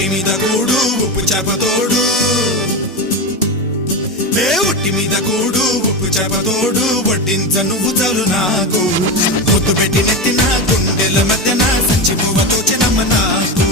ఒట్టి మీద కూడు ఉప్పు చేపతోడు ఒట్టి మీద కూడు ఉప్పు చేపతోడు వడ్డించ నువ్వు చాలు నాకు గుర్తు పెట్టి నెత్తిన గుండెల మధ్యన సంచి పువ్వతో చెనమ్మ నాకు